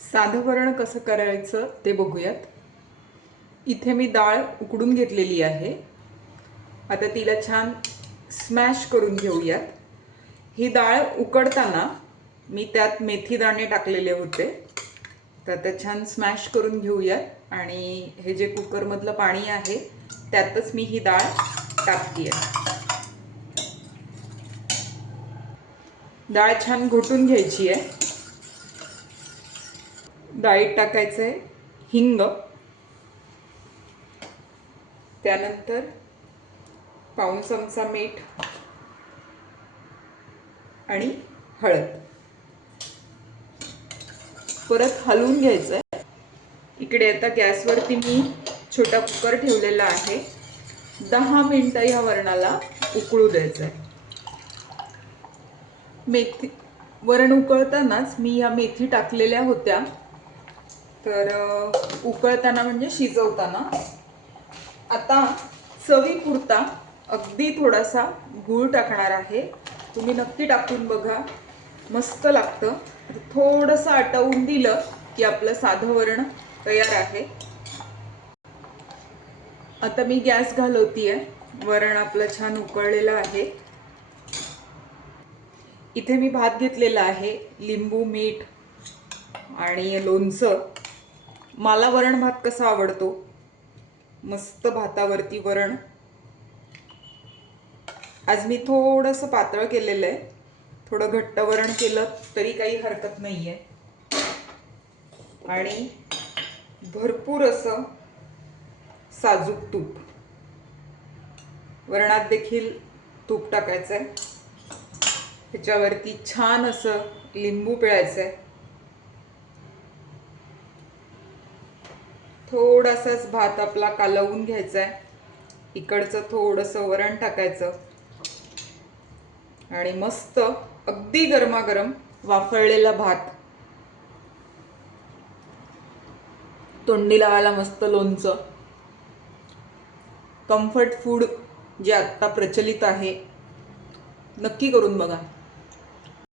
साधं वरण कसं करायचं ते बघूयात। इथे मी डाळ उकडून घेतलेली आहे। आता तिला छान स्मॅश करून घेऊयात। ही डाळ उकडताना मी त्यात मेथी दाणे टाकलेले होते, तर आता छान स्मॅश करून घेऊयात। आणि हे जे कुकरमधलं पाणी आहे त्यातच मी ही डाळ टाकते आहे। डाळ छान घोटून घ्यायची आहे। डाळीत टाकायचं आहे हिंग, त्यानंतर पाऊण चमचा मीठ आणि हळद। परत हलवून घ्यायचं आहे। इकडे आता गॅसवरती मी छोटा कुकर ठेवलेला आहे। 10 मिनिटं ह्या वरणाला उकळू द्यायचं आहे। मेथी वरण उकळतानाच मी या मेथी टाकलेल्या होत्या, तर उकळताना म्हणजे शिजवताना। आता चवीपुरता अगदी थोडासा गूळ टाकणार आहे। तुम्ही नक्की टाकून बघा, मस्त लागतं। थोडंसं आटवून दिलं की आपलं साधं वरण तयार आहे। आता मी गॅस घालवतीये। वरण आपलं छान उकळलेलं आहे। इथे मी भात घेतलेला आहे, लिंबू, मीठ आणि लोणचं। मला वरण भात कसा आवडतो, मस्त भातावरती वरण। आज मी थोडंसं पातळ केलेलं आहे, थोडं घट्ट वरण केलं तरी काही हरकत नाही आहे। आणि भरपूर असं साजूक तूप, वरणात देखील तूप टाकायचं आहे। त्याच्यावरती छान असं लिंबू पिळायचं आहे। थोडासाच भात आपला कालवून घ्यायचा आहे। इकडचं थोडंसं वरण टाकायचं आणि मस्त अगदी गरमागरम वाफळलेला भात, तोंडी लावायला मस्त लोणचं। कम्फर्ट फूड जे आत्ता प्रचलित आहे, नक्की करून बघा।